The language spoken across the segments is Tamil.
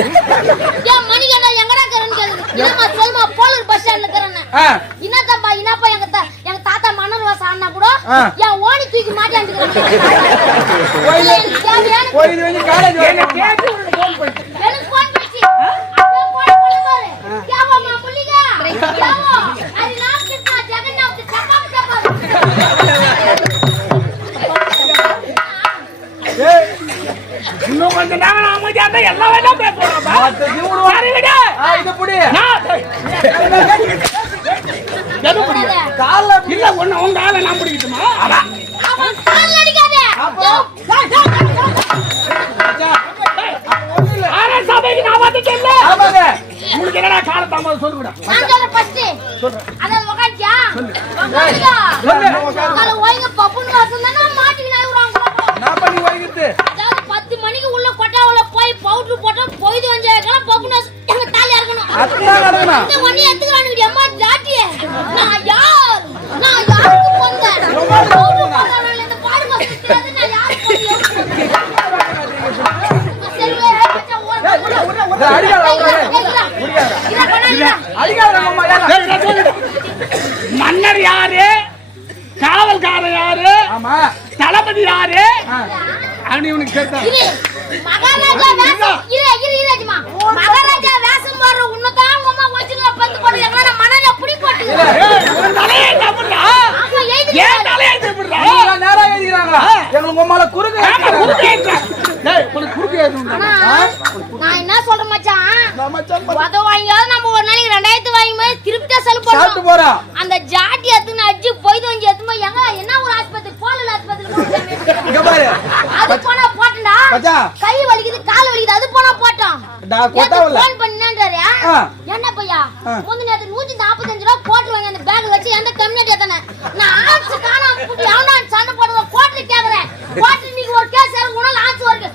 ஏன் மணிகண்டா எங்கடா கரன் கேக்குது? என்னமா சொல்லுமா போலூர் பஸ் ஸ்டாண்ட்ல கரன். என்னப்பா எங்க தாத்தா மணல் வாச ஆனா கூட ஏன் ஓணி தூக்கி மாட்டியாந்துக்கறாங்க. போய் இது வந்து காலேஜ் என்ன கேட்டு ஃபோன் பண்ணி. எனக்கு ஃபோன் பண்ணி. அப்பே போன் பண்ண பாரு. கேவா மா புள்ளிங்க. கேவா. அது நான் கிட்ட ஜெகநாத் சப்பா. ஏய் இன்னும் கொஞ்ச நேரம் அமைதியா இருந்தா எல்லா வேலையும் பேசுவாங்கப்பா. சரி விடு. இது புடி. கால்ல இல்ல ஒண்ணு உங்க ஆளை நான் பிடிக்கட்டுமா? அவன் கால் அடிக்காதே. ஆரே சபைக்கு நான் வந்துட்டேன்ல. ஆமாங்க. உங்களுக்கு என்னடா கால தாமத சொல்லுடா. நான் சொல்ற ஃபர்ஸ்ட். அத உட்கார்ந்தியா? உட்கார்ந்தியா? கால ஓய்ங்க பப்புன்னு வாசந்தானே மாட்டினா இவறாங்க. நான் பண்ணி வைக்கிறது. அதாவது 10 மணிக்கு உள்ள கொட்டாவுல போய் பவுடர் போட்டு போய்து வந்தேக்கல பப்புன்னு எங்க தாலி இறக்கணும். அத்தா கடனா. இந்த ஒண்ணி எடுத்துறானுங்க அம்மா ஜாட்டியே. நான் யாருக்கு போறேன்? பவுடர் போறானே இந்த பாடுங்க சுத்திராது நான் யாருக்கு போறேன்? செல்வே மச்சா ஓட. மன்னர் யாரு? காவல்காரர் யாரு? ஆமா தளபதி யாரு? அவனுக்கு கேட்டா மகாராஜா வேஷம் இராஜமா மகாராஜா வேஷம் போற உன்னதான் அம்மா வச்சிங்க பந்து போடு எங்கனா மனல புடி போட்டு ஒரு தலையை தப்புடா. ஆமா ஏய் ஏன் தலையை தப்புடா? நீங்க நேரா எழுதிறாங்களா? எங்களுக்கு உம்மால குறுக்கு குறுக்கேங்க. டேய் உனக்கு குறுக்கு ஏதுடா. நான் என்ன சொல்றேன் மச்சான்? நம்ம மச்சான் வத வாங்கியா நம்ம ஒரு நாளைக்கு 2000 வாங்கி போய் திருப்தியா செலவு சாப்பிட்டு பண்ணுவோம். போறோம். அந்த ஜாட்டி எடுத்து அடிச்சு போய் வாங்கி எடுத்து எங்க என்ன ஒரு ஆஸ்பத்திரி போலல ஆஸ்பத்திரி இங்க பாரு. அது போனா போட்டடா. மச்சான் கை வலிக்குது கால் வலிக்குது அது போனா போட்டோம். நான் கொட்டாவல. ஃபோன் பண்ணான்றாரு. என்ன பையா? முந்து நேத்து 145 ரூபாய் போட்டு வாங்கி அந்த பேக் வச்சு எந்த கம்யூனிட்டி ஏத்தன. நான் ஆட்சி காணாம புடி அவனா சண்டை போடுற கோட்ல கேக்குறேன். கோட்ல நீங்க ஒரு கேஸ் ஏற உனால ஆட்சி வருது.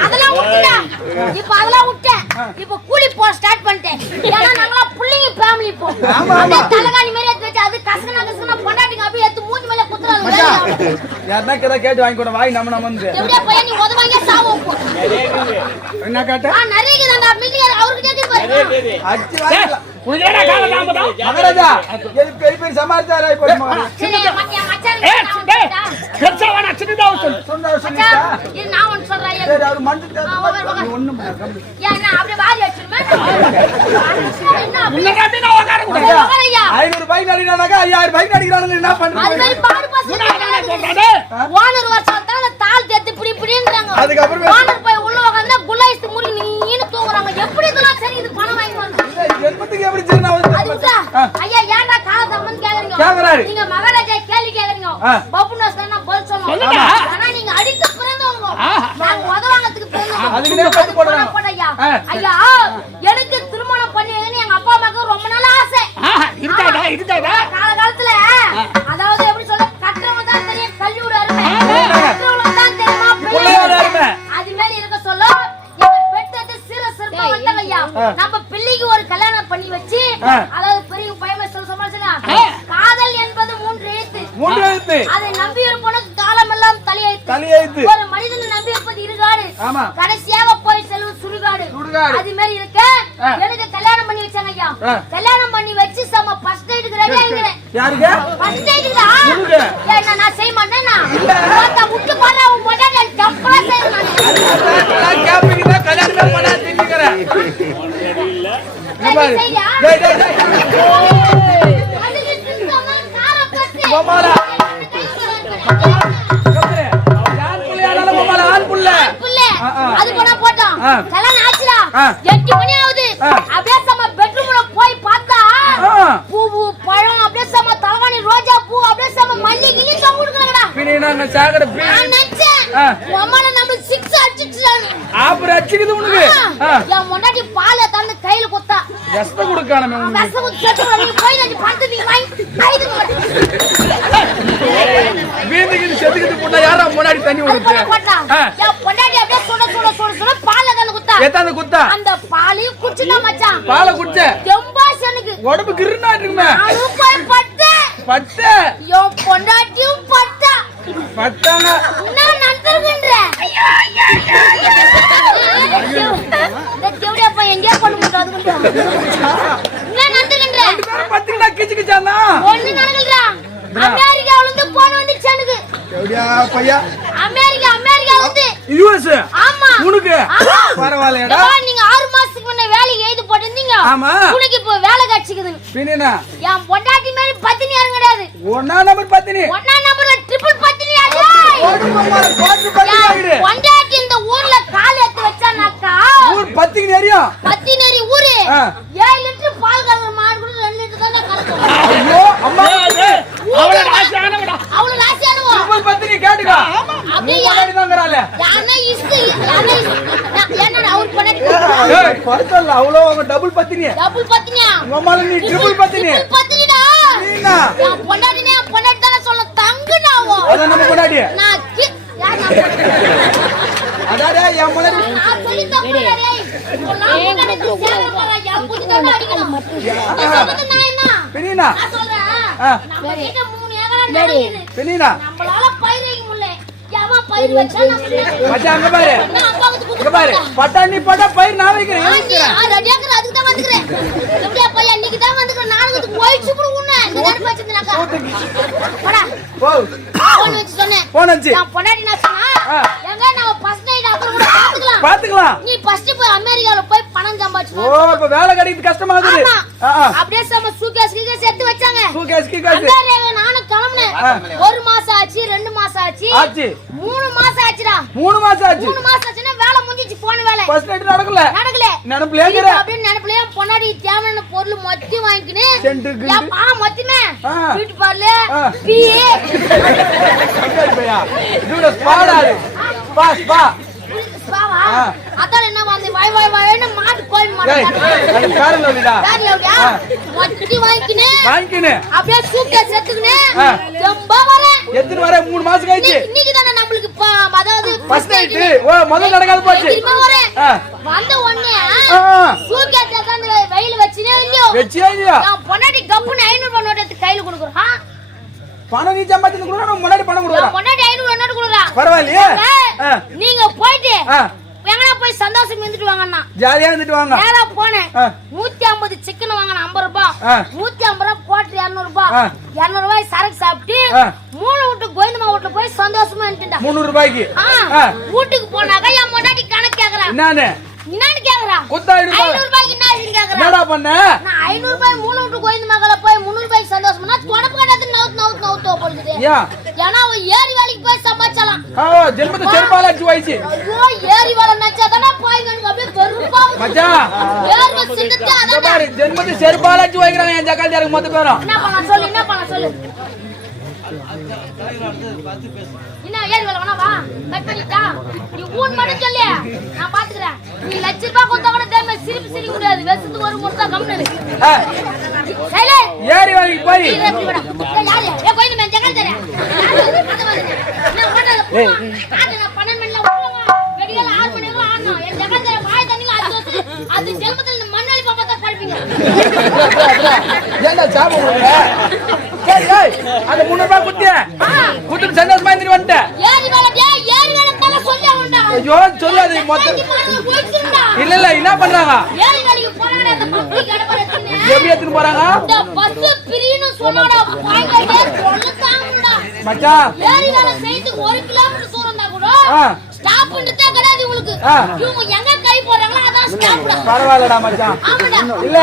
அதெல்லாம் விட்டுடா. இப்ப அதெல்லாம் விட்டேன். இப்ப கூலி போட ஸ்டார்ட் பண்ணிட்டேன். ஏன்னா நாங்களா புள்ளிங்க ஃபேமிலி இப்போ. அந்த தலகாணி மாதிரி எடுத்து வச்சு அது கசகனா பொண்டாட்டிங்க அப்படியே எடுத்து மூஞ்சி மேல குத்துறாங்க. யாரனா கேட்டு வாங்கி கூட வாய் நம்ம வந்து. எப்படியே போய் நீ உதவாங்க சாவோம் போ. என்ன கேட்ட? நரேங்க அந்த மிலியர் அவருக்கு கேக்குது பாரு. அச்சி வாங்கல. உனக்கு என்ன கால தாமதம்? மகாராஜா எது பெரிய சமாச்சாரம் போய் சரி மச்சான் மச்சான் பெருசா வேணா சின்னதா சொல்லு. சொன்னா இது நான் ஒன்னு சொல்றேன். சரி அவர் மண்ணுக்கு ஒண்ணும் ஏன்னா அப்படியே வாரி வச்சிருமே. உன்னை காட்டி நான் உட்கார கூடாது. 500 பைக் அடிக்கிறானாக்கா 5000 பைக் அடிக்கிறானுங்க என்ன அது பண்றது? மாதிரி பாடு சொல்றானே. ஓனர் வருஷம் தான் தாள் தேத்தி புடி புடிங்கறாங்க. அதுக்கப்புறம் ஓனர் போய் உள்ள உட்கார்ந்தா குலாயிஸ்து முடி நீன்னு தூங்குறாங்க. எப்படி இதெல்லாம் சரி இது பணம் வாங்கி வந்து. என்னத்துக்கு எப்படி சின்ன அது விட்டா ஐயா ஏன்டா கால சம்பந்த கேக்குறீங்க? கேக்குறாரு. நீங்க மகாராஜா கேள்வி கேக்குறீங்க. பப்புனஸ் நான் பதில் சொல்லணும். ஆனா நீங்க அடிக்க பிறந்தவங்க. நான் உதவாங்கத்துக்கு பிறந்தவங்க. அதுக்கு நீ பத்து போடுறாங்க. ஐயா எனக்கு திருமணம் பண்ணியேன்னு எங்க அப்பா அம்மாக்கு ரொம்ப நாள் ஆசை. இருக்காதா? காலகாலத்துல அதாவது எப்படி சொல்ல கட்டவங்க தான் தெரியும் கல்லூரி அருமை. கட்டவங்க தான் தெரியுமா பிள்ளையோட அருமை. அது மாதிரி இருக்க சொல்ல எங்க பெத்தது சிறுப்பா வந்தாங்க ஐயா. நம்ம பிள்ளைக்கு ஒரு கல்யாணம் பண்ணி வச்சு அதாவது பெரிய பயமே சொல்லுங்க. காதல் என்பது 3 எழுத்து. 3 எழுத்து. அதை நம்பி இருப்பவனுக்கு காலமெல்லாம் தலையெழுத்து. ஒரு மனிதனை நம்பி இருப்பது இருகாடு. ஆமா. கடைசியாக போய் செல்வது சுடுகாடு. அது மாதிரி இருக்க எனக்கு கல்யாணம் பண்ணி வச்சாங்க ஐயா. கல்யாணம் பண்ணி வச்சு சம ஃபர்ஸ்ட் நைட்டுக்கு ரெடி ஆயிடுறேன். யாருக்கு? ஃபர்ஸ்ட் நைட்டுடா. ஏன்னா நான் செய்ய மாட்டேனா? மொத்த விட்டு போறா உன் பொண்டாட்டி டப்பா செய்ய நான். நான் கேப்பீங்க கல்யாணம் பண்ணா தெரிஞ்சுக்கறேன். டேய் டேய் அதுக்கு சிஸ்டமா கார பத்தி. கோமாளா. யார் புள்ளையானால கோமாளா ஆண் புள்ள. அது போனா போட்டோம். கல்யாணம் ஆச்சுடா. 8 மணி ஆகுது. அப்படியே சம பெட்ரூம்ல போய் பார்த்தா பூ பழம் அப்படியே சம தலவாணி ரோஜா பூ அப்படியே சம மல்லி கிளி தொங்குடுங்கடா. பின்ன நான் சாகற நான் நினைச்சேன் அம்மால நம்ம 6 அடிச்சிட்டானே. ஆபர அடிக்குது உனக்கு. என் முன்னாடி பாலை தந்து கையில குத்தா. எஸ்த குடுக்கானமே உனக்கு. வெச குத்து செத்து நீ போய் நீ பந்து நீ வாங்கி ஐது மாட்டு. வீந்துக்கு செத்துக்கிட்டு போட்டா யாரா முன்னாடி தண்ணி ஊத்துற? என் பொண்டாட்டி அப்படியே சுட பாலை தந்து குத்தா. எத்தாந்து குத்தா? அந்த பாலையும் குடிச்சா மச்சான். பாலை குடிச்ச? தெம்பாஸ் எனக்கு. உடம்பு கிருனா இருக்குமே. நானும் போய் பட்டேன். என் பொண்டாட்டியும் பட்டா. பட்டாங்க. நான் நந்தர்கின்ற எங்கேயா கொண்டு போட்டோம் அது கொஞ்சம் என்ன நடந்துக்கின்ற பத்திரிக்கா கிச்சு கிச்சானா ஒண்ணு நடக்கலடா. அமெரிக்காவுல இருந்து போன் வந்துச்சு எனக்கு. எப்படியா பையா அமெரிக்கா வந்து யுஎஸ் ஆமா உனக்கு பரவாயில்லையடா. நீங்க 6 மாசத்துக்கு முன்ன வேலைக்கு எழுதி போட்டிருந்தீங்க. ஆமா உனக்கு இப்போ வேலை கிடைச்சிக்குது. பின்னா என் பொண்டாட்டி மாதிரி பத்தினி யாரும் கிடையாது. ஒண்ணா நம்பர் பத்தினி ஒண்ணா நம்பர்ல ட்ரிபிள் பத்தினி யாரு? பத்தினி பொண்டாட்டி இந்த ஊர்ல கால் எடுத்து வச்சானாக்கா ஊர் பத்தினி ஏரியா பத்தினி ஊரு 7 லிட்டர் பால் கறக்குற மாடு கூட 2 லிட்டர் தான் கறக்கும். ஐயோ அம்மா அவள ராசியானவடா. அவள ராசியானவோ ட்ரிபிள் பத்தினி கேட்டுக்கா அப்படியே யாரடி தாங்கறால யாரா இஸ்து என்னடா அவர் பொண்டாட்டி ஏய் பத்தல அவ்ளோ அவங்க டபுள் பத்தினி டபுள் பத்தினியா உம்மால நீ ட்ரிபிள் பத்தினி பத்தினிடா. நீனா என் பொண்டாட்டினே பொண்டாட்டி தான சொல்ல தங்குனாவோ அத நம்ம கொண்டாடி நான் அடாடே என் முளை நான் சொல்லி தப்புடா டேய். நான் எனக்கு சேவை போறா யா புடி தான் அடிக்கணும். நான் என்ன பின்னா நான் சொல்றேன். நம்ம கிட்ட 3 ஏக்கர் இருக்குது. பின்னா நம்மளால பயிர் வைக்க முடியல. யாவா பயிர் வச்சா நம்ம மச்சான் அங்க பாரு நான் அப்பாவுக்கு இங்க கொடுத்து பாரு பட்டாணி போட்டா பயிர் நான் வைக்கிறேன் ஆ 2 ஏக்கர் அதுக்கு தான் வந்துக்கிறேன். எப்படியா பையன் இன்னைக்கு தான் வந்துக்கிறேன். நாளைக்கு போயிச்சு புடு உன்ன இந்த நேரம் வச்சிருந்தனாக்கா போடா ஓ போன் வச்சு சொன்னேன். போன் வச்சு நான் பொண்டாட்டி நான் சொன்னா எங்க நான் ஃபர்ஸ்ட் நைட் அப்புறம் கூட பாத்துக்கலாம் நீ ஃபர்ஸ்ட் போய் அமெரிக்கால போய் பணம் சம்பாதிச்சு ஓ இப்ப வேலை கிடைக்கிறது கஷ்டமா இருக்குது அப்படியே சம சூட்கேஸ் எடுத்து வச்சாங்க. சூகேஸ் கீகாஸ் அமெரிக்கால நானும் கிளம்புனேன். 1 மாசம் ஆச்சு 2 மாசம் ஆச்சு ஆச்சு 3 மாசம் ஆச்சுடா. 3 மாசம் ஆச்சு 3 மாசம் ஆச்சுன்னா வேலை முடிஞ்சிச்சு போன வேலை ஃபர்ஸ்ட் நைட் நடக்கல நடக்கல ஏங்கற அப்படியே நினைப்புலயே பொன்னாடி தேவையான பொருள் மொத்தம் வாங்கிக்கினு சென்ட் மொத்தமே ஆ. வீட்டு பாருல பிஏ பையா இதுல ஸ்பாடாரு பாஸ் பா பாவா ஆ. அதான் என்ன வந்து வாய் மாட்டு கோயில் டேய் மாட்டு அது காரல விடா மொத்தம் வாங்கினே அப்படியே சூட்கேஸ் எடுத்துக்கினு ஆ. ரொம்ப வரேன். எத்தனை வர 3 மாசம் கழிச்சு இன்னைக்கு தானே நம்மளுக்கு அதாவது ஃபர்ஸ்ட் நைட் ஓ முதல்ல நடக்காது போச்சு திரும்ப வரேன். ஆ. வந்த உடனே ஆ. சூட்கேஸ் உட்கார்ந்து வெயில வச்சினே இல்லையோ வெச்சியா இல்லையா நான் பொண்டாட்டி கப்புன்னு 500 ரூபாய் நோட்டு எடுத்து கையில கொடுக்குறான். பணம் நீ சம்பாதிச்சு கொடுறா நான் முன்னாடி பணம் கொடுறா பொண்டாட்டி 500 நோட்டு கொடுக்குறா. பரவாயில்லையே ஆ. நீங்க போயிட்டு ஆ. எங்கனா போய் சந்தோஷம் இருந்துட்டு வாங்கண்ணா. ஜாலியா இருந்துட்டு வாங்க நேரா போனேன். ஆ. 150 சிக்கன் வாங்கின 50 ரூபாய். ஆ. 150 ரூபாய் கோட்டர் 200 ரூபாய். ஆ. 200 ரூபாய் சரக்கு சாப்பிட்டு ஆ. மூணு வீட்டு கோயிந்தமா வீட்டுல போய் சந்தோஷமா இருந்துட்டா. 300 ரூபாய்க்கு ஆ. வீட்டுக்கு போனாக்க என் பொண்டாட்டி கணக்கு கேக்குறா. என்னன்னு என்னன்னு கேக்குறா? குத்தா 500 ரூபாய்க்கு என்ன ஆச்சுன்னு கேக்குறா. என்னடா பண்ண நான் 500 ரூபாய் மூணு வீட்டு கோயிந்த மகள போய் 300 ரூபாய்க்கு சந்தோஷமா தொடப்பு கட்டாது நவுத்து போடுது. ஏன்னா அவ ஏரி வேலைக்கு போய் சம்பாதிச்சலாம். ஜென்மத்தை செருப்பால அடிச்சு வாயிச்சு ஐயோ ஏரி வேலை நச்சாதானே போய் அப்படியே வெறுப்பா மச்சான் ஏர்வ சின்னத்தை இந்த அதான் பாரு ஜென்மத்தை செருப்பால அடிச்சு வாய்க்கறாங்க என் ஜக்கால்தாருக்கு மொத்த பேரும் என்ன பண்ண சொல்லு என்ன ஏரி வேலை வேணா வா கட் பண்ணிட்டா நீ ஊன் மட்டும் சொல்லு நான் பாத்துக்கறேன். நீ லட்ச ரூபாய் கொடுத்தா கூட தேமே சிரிப்பு கூடாது. வெச்சது ஒரு முட்டை கம்னு இருக்கு. சைலே ஏரி வேலைக்கு போய் யாரு ஏ கோயிந்த மேன் ஜகல் தரே நான் ஓடல போ நான் 12 மணில விடுவாங்க. வெடியில 6 மணிக்கு ஆடணும். என் ஜகல் தரே வாய் தண்ணில அது ஜென்மத்துல மண்ணாளி பாப்பா தான் படிப்பீங்க. ஏண்டா சாப போடுற ஏய் அந்த 300 ரூபாய் குத்து சந்தோஷமா இருந்து வந்துட்ட ஏரி வேலை தல சொல்லி அவன்டா. ஐயோ சொல்லாத மொத்த இல்ல என்ன பண்றாங்க ஏரி வேலைக்கு போறானே அந்த பப்பி கடப்பற தின்னு எப்படி எடுத்து போறாங்க இந்த பஸ் பிரின்னு சொன்னாடா பாய்ங்கடே கொல்லத்தாங்கடா. மச்சான் ஏரி வேலை செய்து 1 கிலோமீட்டர் தூரம் தான் கூட ஸ்டாப் பண்ணிட்டே கிடையாது உங்களுக்கு. இவங்க எங்க கை போறாங்களோ அதான் ஸ்டாப்டா. பரவாயில்லடா மச்சான் இல்ல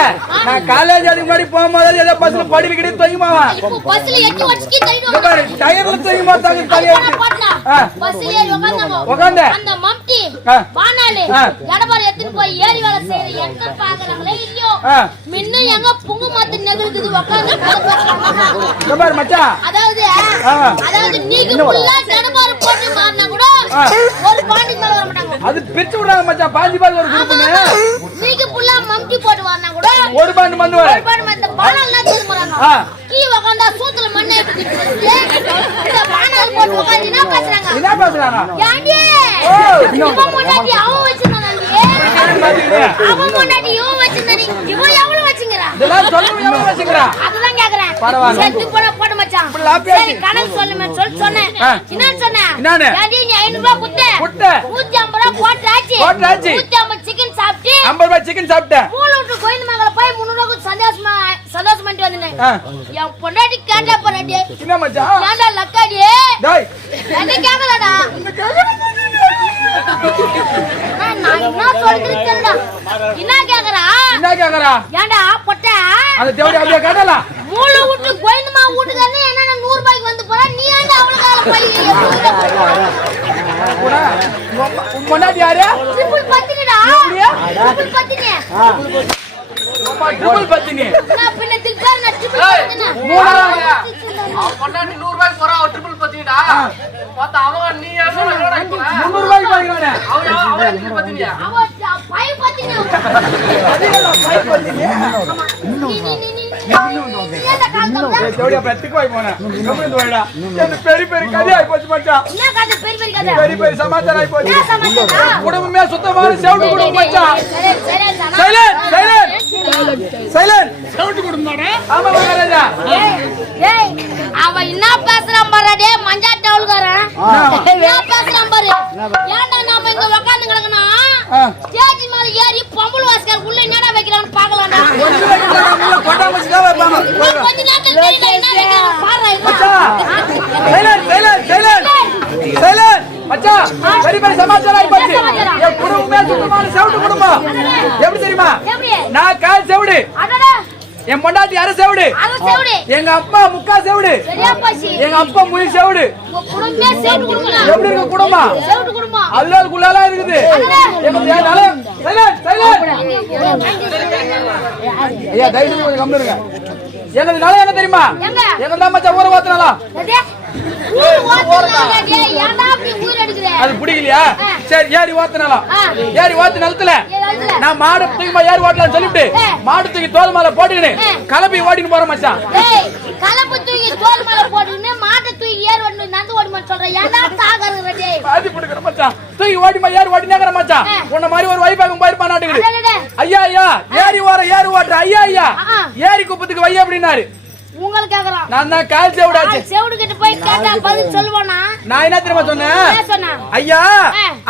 நான் காலேஜ் அதுக்கு முன்னாடி போகும்போது ஏதோ பஸ்ல படிக்கிட்டே தொங்கிமாவா இப்போ பஸ்ல எட்டி வச்சிட்டு தள்ளிடுவாங்க. பாரு டயர்ல தொங்கிமா தாங்க தலைய போட்டா பஸ்ல ஏறி உட்கார்ந்தாங்க. உட்கார்ந்த அந்த மம்டி வானாலே எடபார எடுத்து போய் ஏரி வேலை செய்யற எங்க பாக்குறாங்களே இல்லையோ மின்ன எங்க புங்கு மாத்து நெகிழ்க்குது உட்கார்ந்து பாரு மச்சான் அதாவது நீங்க ஃபுல்லா எடபார போட்டு மாறினா கூட ஒரு பாண்டி மேல வர மாட்டாங்க. அது பிரிச்சு விடுறாங்க மச்சான் பாஞ்சி பால் ஒரு குரூப்னு நீங்க ஃபுல்லா மம்டி போட்டு வரனா கூட ஒரு பாண்டு வந்து வர ஒரு பாண்டு மத்த பானல்லாம் தூக்கி போறாங்க. கீ உட்கார்ந்தா சூத்துல மண்ணை எடுத்து இந்த பானல் போட்டு உட்கார்ந்தினா பேசுறாங்க. என்ன பேசுறாங்க யாண்டி இவன் முன்னாடி அவன் வச்சிருந்தானே அவன் முன்னாடி இவன் வச்சிருந்தானே இவன் எவ்வளவு வச்சிங்கறா இதெல்லாம் சொல்லுங்க எவ்வளவு வச்சிங்கறா அதுதான் கேக்குறேன். பரவாயில்லை செத்து போட போட மச்சான் மச்சான். இப்படி லாப்பியாச்சு. சரி, கணக்கு சொல்லுமே சொன்னேன். என்ன சொன்னேன்? என்னன்னு? ஏன்டி நீ 500 ரூபாய் குடுத்து 150 ரூபாய் போட்டாச்சு. 150 சிக்கன் சாப்பிட்டு 50 ரூபாய் சிக்கன் சாப்பிட்டேன். மூளை விட்டு கோயில் மங்கள போய் 300 ரூபாய் சந்தோஷமா பண்ணிட்டு வந்தேன். என் பொண்டாட்டி கேண்டா போறாடி. என்ன மச்சான்? கேண்டா லக்காடி. டேய் என்ன கேக்குறடா? நான் என்ன சொல்றேன்டா? என்ன கேக்குறா? என்ன கேக்குறா? ஏன்டா பொட்ட? அந்த தேவடி அப்படியே கேட்டலாம். மூளை விட்டு கோயிலுமா வீட்டுக்கு என்ன 100 ரூபாய்க்கு வந்து போறா? நீ ஏன்டா அவளுக்காக போய் கூட உன் பொண்டாட்டி யாரு? ட்ரிபிள் பத்தினிடா. ட்ரிபிள் பத்தினி. ட்ரிபிள் பத்தினி. நான் பின்ன தில்கார நான் ட்ரிபிள் பத்தினி. பொண்டாட்டி 100 ரூபாய்க்கு போறா ட்ரிபிள் பத்திடா பார்த்தா அவன் நீ யாரோ 300 ரூபாய்க்கு பாக்குறானே. அவன் ட்ரிபிள் பத்தினியா அவ பை பத்தினி. தேவடி அப்படியே திக்குவாய் போனே. கம்மிந்து வாடா. என்ன பெரிய பெரிய கதை ஆயி போச்சு மச்சான். என்ன கதை? பெரிய பெரிய கதை. பெரிய பெரிய சமாச்சாரம் ஆயி போச்சு. என்ன சமாச்சாரம்? குடும்பமே சுத்தமான செவுட்டு குடும்பம் மச்சான். சைலண்ட் செவுட்டு குடும்பமாடா ஆமா மகாராஜா. ஏய் அவ என்ன பேசுறான் பாரு டேய் மஞ்சா டவுல்காரன். என்ன பேசுறான் பாரு. ஏன்டா நாம இங்க உட்கார்ந்து கிடக்கணும்? ஸ்டேஜ் மேல ஏறி பொம்பள வாஸ்கர் உள்ள என்னடா வைக்கறான்னு பார்க்கலாம்டா. கொட்டாமச்சி தான் வைப்பாங்க. கொஞ்ச நேரத்துல தெரியல என்ன வைக்கறான் பாரு. மச்சான் சைலண்ட் மச்சான். பெரிய பெரிய சமாச்சாரம் ஆயி போச்சு. என் குடும்பமே சுத்தமான செவுட்டு குடும்பம். எப்படி தெரியுமா? எப்படி? நான் கால் செவுடு. அடடா என் பொண்டாட்டி அரை செவுடு. அது செவுடு. எங்க அப்பா முக்கா செவுடு. சரியா போச்சு. எங்க அப்பா முழு செவுடு. உங்க குடும்பமே செவுடு குடும்பம். எப்படி இருக்கு குடும்பம்? செவுடு குடும்பம். அல்லாதுக்குள்ளால இருக்குது. ஐயா தைரியம் கொஞ்சம் கம்மி இருங்க. எங்களுக்கு நாளே என்ன தெரியுமா? எங்க தான் மச்சான் ஊரை ஓத்துனாலாம். ஊர் ஓத்துனால டேய் ஏன்டா அப்படி ஊர் எடுக்குற? அது பிடிக்கலையா? சரி ஏறி ஓத்துனாலாம். ஏறி ஓத்து நிலத்துல நான் மாடு தூக்கி ஏறி ஓட்டலாம்னு சொல்லிட்டு மாடு தூக்கி தோல் மேல போட்டுக்கின்னு கிளம்பி ஓடின்னு போறேன் மச்சான். டேய் கலப்பு தூக்கி தோல் மேல போட்டுக்கின்னு மாட்டை தூக்கி ஏறி ஓடணும் நந்து ஓடிமான்னு சொல்ற. ஏன்டா தாகறற டேய்? பாதி புடுக்குற மச்சான். தூக்கி ஓடிமா ஏறி ஓடினேங்கற மச்சான். உன்ன மாதிரி ஒரு வைபாகம் போயிருப்பா நாட்டுக்கு. ஐயா ஐயா ஏறி ஓட்டுற ஐயா ஐயா ஏறி குப்பத்துக்கு வை அப்படின்னாரு. உங்களுக்கு கேக்குறான். நான் தான் கால் செவுடாச்சு. செவுடு கிட்ட போய் கேட்டா பதில் சொல்வானா? நான் என்ன தெரியுமா சொன்னேன்? என்ன சொன்னா? ஐயா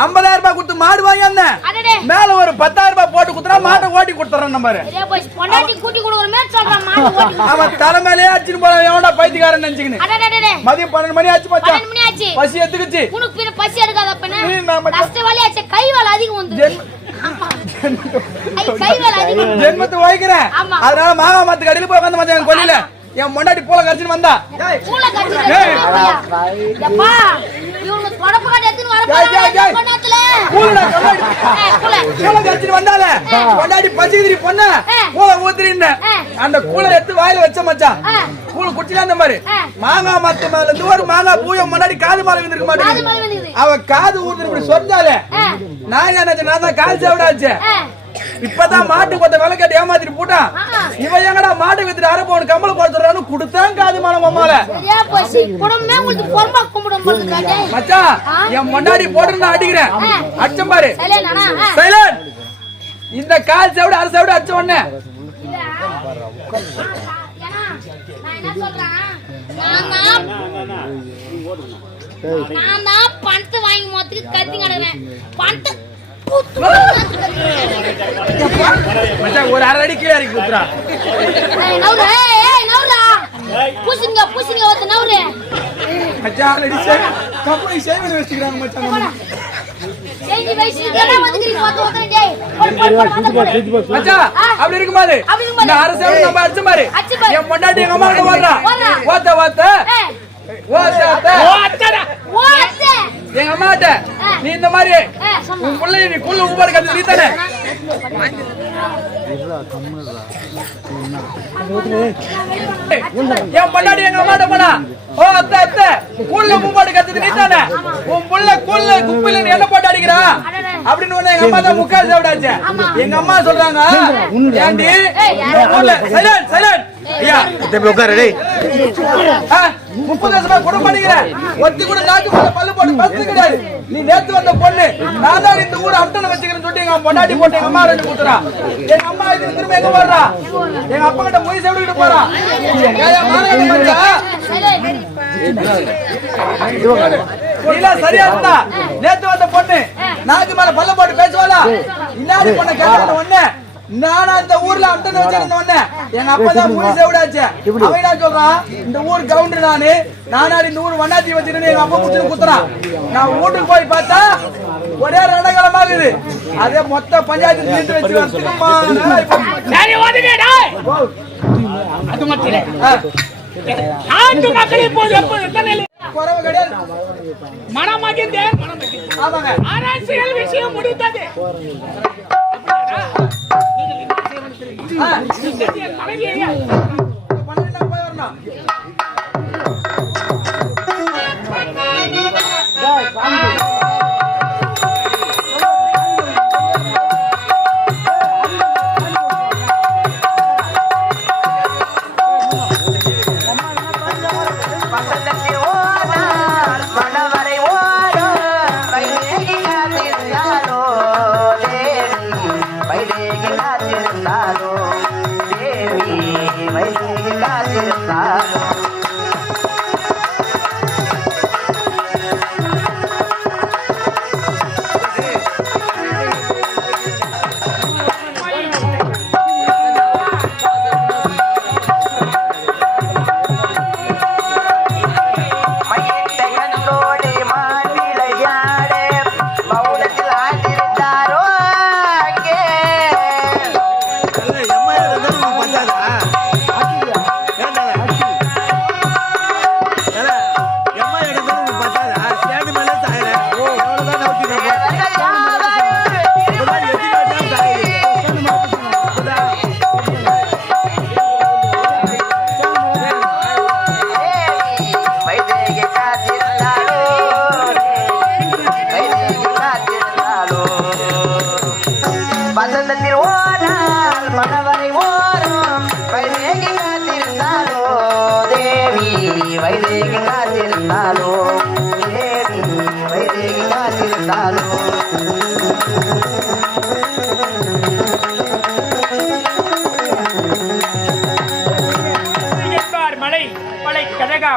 50,000 ரூபாய் கொடுத்து மாடு வாங்கி வந்தேன். அடடே மேல ஒரு 10,000 ரூபாய் போட்டு குத்துறா மாட்டை ஓட்டி கொடுத்துறேன் நம்பரு. சரியா போய் பொண்டாட்டி கூட்டி கொடுக்குறமே சொல்றான் மாடு ஓட்டி. அவன் தலைமையிலே அடிச்சிட்டு போறான். எவன்டா பைத்தியக்காரன் நினைச்சுக்கின்னு. அடடே மதியம் 12 மணி ஆச்சு மச்சான். 12 மணி ஆச்சு. பசி எடுத்துக்கிச்சு. உனக்கு பின்ன பசி எடுக்காத அப்பனே. கஷ்ட வலி ஆச்சு கை வலி அதிகம் வந்து. கை வலி அதிகம். ஜென்மத்தை வைக்கிறேன். அதனால மாமா மரத்துக்கு அடியில போய் உட்கார்ந்து மச்சான் கொல்லில. என் முன்னாடி பூல கடிச்சிட்டு வந்தா. பூல கடிச்சிட்டு எப்பா இவங்க தொடப்பு கட்ட எடுத்து வர போறாங்க. பூல கடிச்சிட்டு வந்தால கொண்டாடி பசிதிரி பொண்ண பூல ஊத்துறீன்னு அந்த கூளை எடுத்து வாயில வச்ச மச்சான். கூழ குடிச்சல அந்த மாதிரி மாங்காய் மரத்து மேல இருந்து ஒரு மாங்காய் பூய முன்னாடி காது மேல விழுந்திருக்க மாட்டேங்குது. அவ காது ஊத்துற இப்படி சொன்னாலே நான் என்ன நான் தான் கால் சேவடாச்சு. இப்பதான் மாட்டு கொத்த விலை கேட்டு ஏமாத்திட்டு போட்டான். இவன் எங்கடா மாட்டு வித்துட்டு அரை பவுன் கம்பள போடுறான்னு கொடுத்தான் காது மேல மம்மால. மச்சான் என் முன்னாடி போட்டு நான் அடிக்கிறேன். அச்சம் பாரு சைலண்ட். இந்த கால் சேவடு அரை சேவடு அடிச்ச உடனே நான் பணத்தை வாங்கி மொத்தத்துக்கு கத்தி கிடக்குறேன். பணத்தை ஒரு அரை அடி கீழே இறக்கி குத்துறா. பூசிங்க பூசிங்க ஒருத்த நவுரு. மச்சான் அடிச்சே கம்பெனி சேவ் வச்சிருக்காங்க மச்சான். சேஞ்சி வைசிங்கடா வந்துக்கிறீங்க ஒருத்த ஒருத்த டேய். மச்சான் அப்படி இருக்குமாது நான் அரை சேவ் நம்ம அடிச்ச மாதிரி என் பொண்டாட்டி எங்க அம்மா கிட்ட ஓடுறா. ஓத்த ஓத்த எங்க அம்மாட்ட நீ இந்த மாதிரி உன் பிள்ளை நீ குள்ள ஊபாடு கத்து நீ தானே என் பொண்டாடி எங்க அம்மாட்ட போனா. ஓ அத்தை அத்தை குள்ள ஊபாடு கத்து நீ தானே உன் புள்ள குள்ள குப்பில என்ன போட்டு அடிக்கிறா அப்படின்னு எங்க அம்மா தான் முக்கால் சாப்பிடாச்சு. எங்க அம்மா சொல்றாங்க ஏண்டி சைலண்ட் சைலண்ட் ஐயா உட்காரு 30 வருஷமா குடும்பம் பண்ணிக்கிறேன். ஒத்தி கூட நாட்டு பல்லு போட்டு பத்து கிடையாது. நீ நேத்து வந்த பொண்ணு நான் தான் இந்த ஊர் அட்டனை வச்சுக்கிறேன்னு சொல்லிட்டு எங்க பொண்டாட்டி போட்டு எங்க அம்மா ரெண்டு கொடுத்துறா. எங்க அம்மா இது திரும்ப எங்க போடுறா? எங்க அப்பா கிட்ட போய் செவிட்டு போறா. நீலா சரியா இருந்தா நேத்து வந்த பொண்ணு நாக்கு மேல பல்ல போட்டு பேசுவாளா இன்னாடி பொண்ண கேட்ட உடனே நானா இந்த ஊர்ல அண்டன வச்சிருந்த உடனே எங்க அப்பா தான் மூணு சேவடாச்சு அவன் என்ன சொல்றான் இந்த ஊர் கவுண்டர் நானாடி இந்த ஊர் வண்ணாத்தி வச்சிருந்தேன் எங்க அப்பா குடிச்சு குத்துறான் நான் வீட்டுக்கு போய் பார்த்தா ஒரே ரணகலமாகுது அதே மொத்த பஞ்சாயத்து தீர்த்து வச்சு வரத்துக்குமா அது மட்டும் இல்ல. நாட்டு மக்கள் இப்போது குறவு கிடையாது மனமகிழ்ந்தேன். ஆமாங்க அரசியல் விஷயம் முடிந்தது. என் மனைவியை பன்னெண்டு போய் வரணும்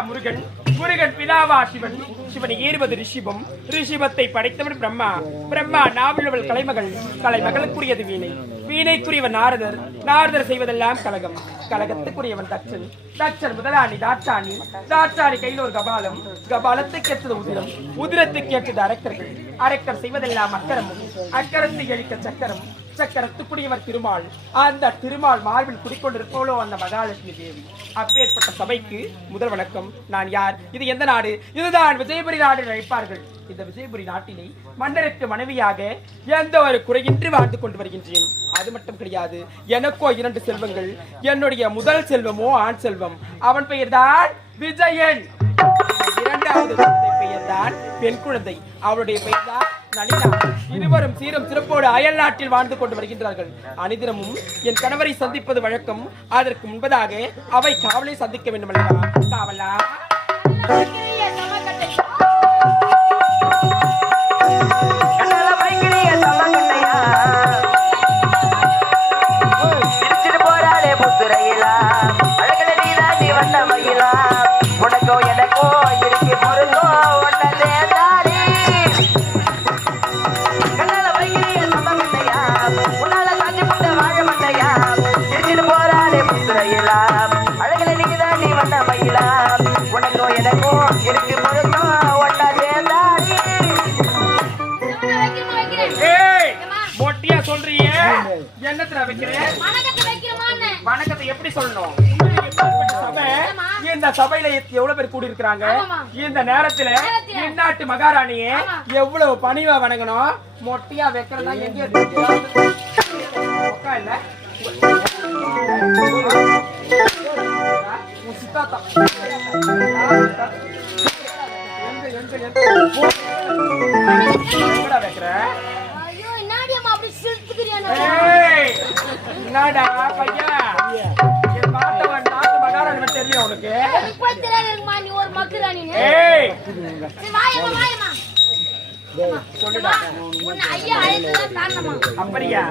முருகன் முருகன் பிதாவா சிவன் சிவனை ஏறுவது ரிஷிபம் ரிஷிபத்தை படைத்தவர் பிரம்மா பிரம்மா நாவலவள் கலைமகள் கலைமகளுக்குரியது வீணை வீணைக்குரியவன் நாரதர் நாரதர் செய்வதெல்லாம் கலகம் கலகத்துக்குரியவன் தட்சன் தட்சன் முதலாளி தாட்சாணி தாட்சாணி கையில் ஒரு கபாலம் கபாலத்துக்கு ஏற்றது உதிரம் உதிரத்துக்கு ஏற்றது அரக்கர்கள் அரக்கர் செய்வதெல்லாம் அக்கரமும் அக்கரத்தை அழிக்க சக்கரம் சக்கரத்துக்குரியவர் திருமால் அந்த திருமால் மார்பில் குடிக்கொண்டிருப்போலோ அந்த மகாலட்சுமி தேவி அப்பேற்பட்ட சபைக்கு முதல் வணக்கம். நான் யார்? இது எந்த நாடு? இதுதான் விஜயபுரி நாடு அழைப்பார்கள். இந்த விஜயபுரி நாட்டிலே மன்னருக்கு மனைவியாக எந்த ஒரு குறையின்றி வாழ்ந்து கொண்டு வருகின்றேன். அது மட்டும் கிடையாது, எனக்கோ 2 செல்வங்கள். என்னுடைய முதல் செல்வமோ ஆண் செல்வம், அவன் பெயர்தான் விஜயன். இரண்டாவது பெயர்தான் பெண் குழந்தை, அவளுடைய பெயர்தான் நளினா. இருவரும் சீரும் சிறப்போடு அயல் நாட்டில் வாழ்ந்து கொண்டு வருகின்றார்கள். அனிதினமும் என் கணவரை சந்திப்பது வழக்கம். அதற்கு முன்பதாக அவை காவலை சந்திக்க வேண்டும் அல்லவா? காவலா வணக்கத்தை எப்படி சொல்லணும்? இந்த சபையில எவ்வளவு பேர் கூடி இருக்கிறாங்க. இந்த நேரத்துல இந்நாட்டு மகாராணியே எவ்வளவு பணிவா வணங்கணும். மொட்டையா வைக்கிறதா எங்க இல்ல சித்தாத்தா வைக்கிற என்னடா பையா என் பார்த்தவன் நாட்டு மகாராணி தெரியும் உனக்கு? நீ ஒரு மக்குராணி. சொல்லுடா ஐயா அழைத்துதான் காரணமா? அப்படியா?